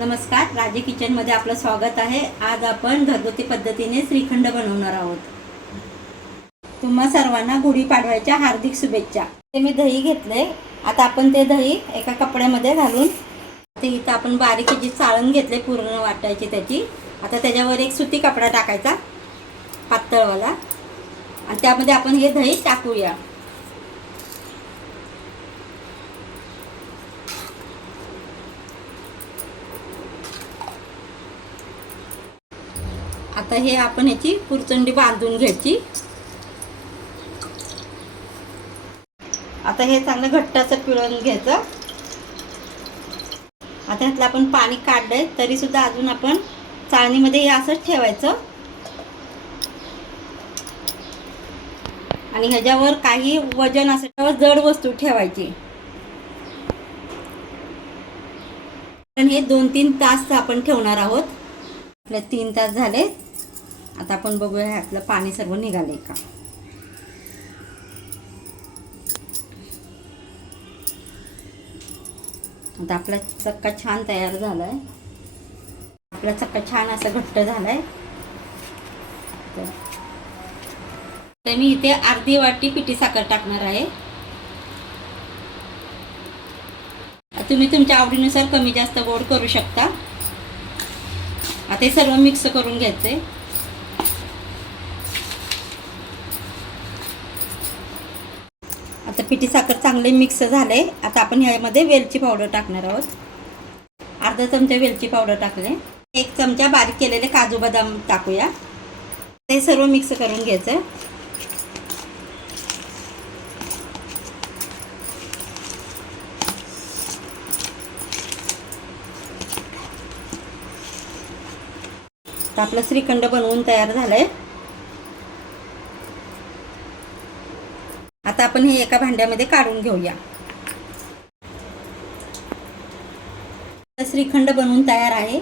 नमस्कार राजे किचनमध्ये आपलं स्वागत आहे. आज आपण घरगुती पद्धतीने श्रीखंड बनवणार आहोत. तुम्हा सर्वांना गुढीपाडव्याच्या हार्दिक शुभेच्छा. ते मी दही घेतले आता आपण ते दही एका कपड्यामध्ये घालून ते इथं आपण बारीक जी चाळण घेतले पूर्ण वाटायची त्याची. आता त्याच्यावर एक सुती कपडा टाकायचा पातळवाला. आणि त्यामध्ये आपण हे दही टाकूया. आता हे आपण ह्याची पुरचंडी बांधून घ्यायची. आता हे चांगलं घट्ट असं पिळून घ्यायचं. आता ह्यातलं आपण पाणी काढलंय तरी सुद्धा अजून आपण चाळणीमध्ये हे असंच ठेवायचं. आणि ह्याच्यावर काही वजन असेल किंवा जड वस्तू ठेवायची. पण हे दोन तीन तास आपण ठेवणार आहोत. आपल्या तीन तास झाले. आता आपण बघूया ह्यातलं पाणी सर्व निघाले का? आता आपला चक्का छान तयार झालाय. आपला चक्का छान असा घट्ट झालाय. तर- तर मी इथे अर्धी वाटी पिठी साखर टाकणार आहे. तुम्ही तुमच्या आवडीनुसार कमी जास्त गोड करू शकता. आता हे सर्व मिक्स करून घ्यायचे आता पिठी साखर चांगले मिक्स झाले आता आपण ह्यामध्ये वेलची पावडर टाकणार आहोत. अर्धा चमचा वेलची पावडर टाकले. एक चमचा बारीक केलेले काजू बदाम टाकूया. ते सर्व मिक्स करून घ्यायचं. तर आपलं श्रीखंड बनवून तयार झालं आहे आता आपण हे एका भांड्यामध्ये काढून घेऊया. श्रीखंड बनवून तयार आहे.